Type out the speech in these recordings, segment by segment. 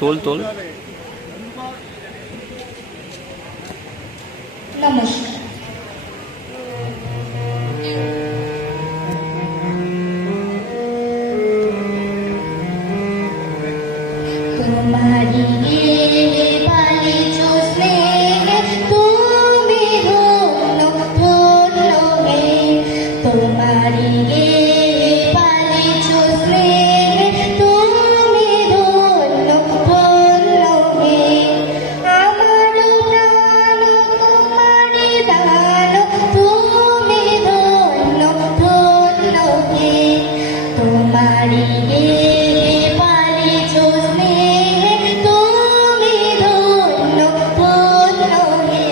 তোল তোল। নমস্কার। তোমারি পালিছ স্নেহ তুমি ধন্য ধন্য হে, তোমারি পালিছ স্নেহ তুমি ধন্য ধন্য হে। আমার প্রাণ তোমারি দান তুমি ধন্য ধন্য হে, তোমারি পালিছ স্নেহ তুমি ধন্য ধন্য হে।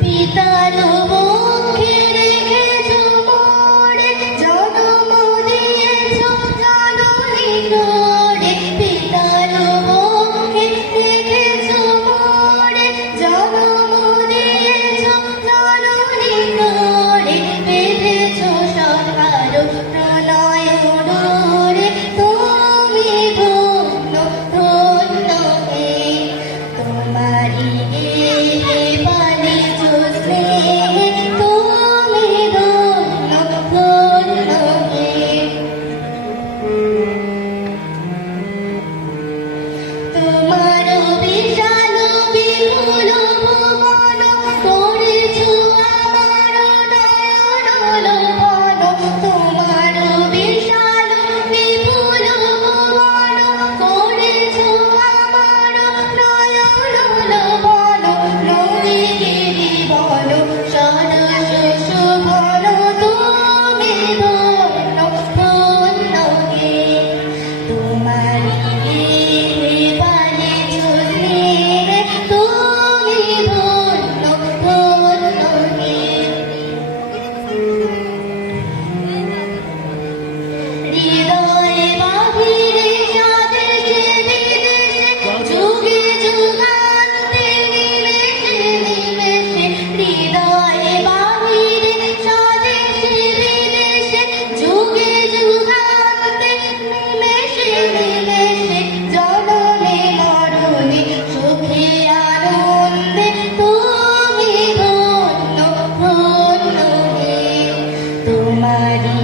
পিতার বক্ষে রেখেছ মোরে, জন্ম দিয়েছ জননী করে। পিতার বক্ষে রেখেছ মোরে, জন্ম দিয়েছ জননী করে। বেঁধেছ সখার প্রণয় ডোরে, তুমি ধন্য ধন্য হে, তোমারি পালিছ স্নেহ তুমি ধন্য ধন্য হে। তোমার বিশাল বিপুল ভুবন করেছ আমার নয়ন লোভন। তোমার বিশাল বিপুল ভুবন করেছ আমার নয়ন লোভন। নদী গিরিবন সরস শোভন, তুমি ধন্য ধন্য হে, তোমারি পালিছ স্নেহ তুমি ধন্য ধন্য হে। হৃদয়ে বাহিরে স্বদেশে বিদেশে, যুগে যুগান্তে নিমেষে নিমেষে। হৃদয়ে বাহিরে স্বদেশে বিদেশে, যুগে যুগান্তে নিমেষে নিমেষে। জননে মরণে সুখে আনন্দে তুমি ধন্য ধন্য হে, তোমারি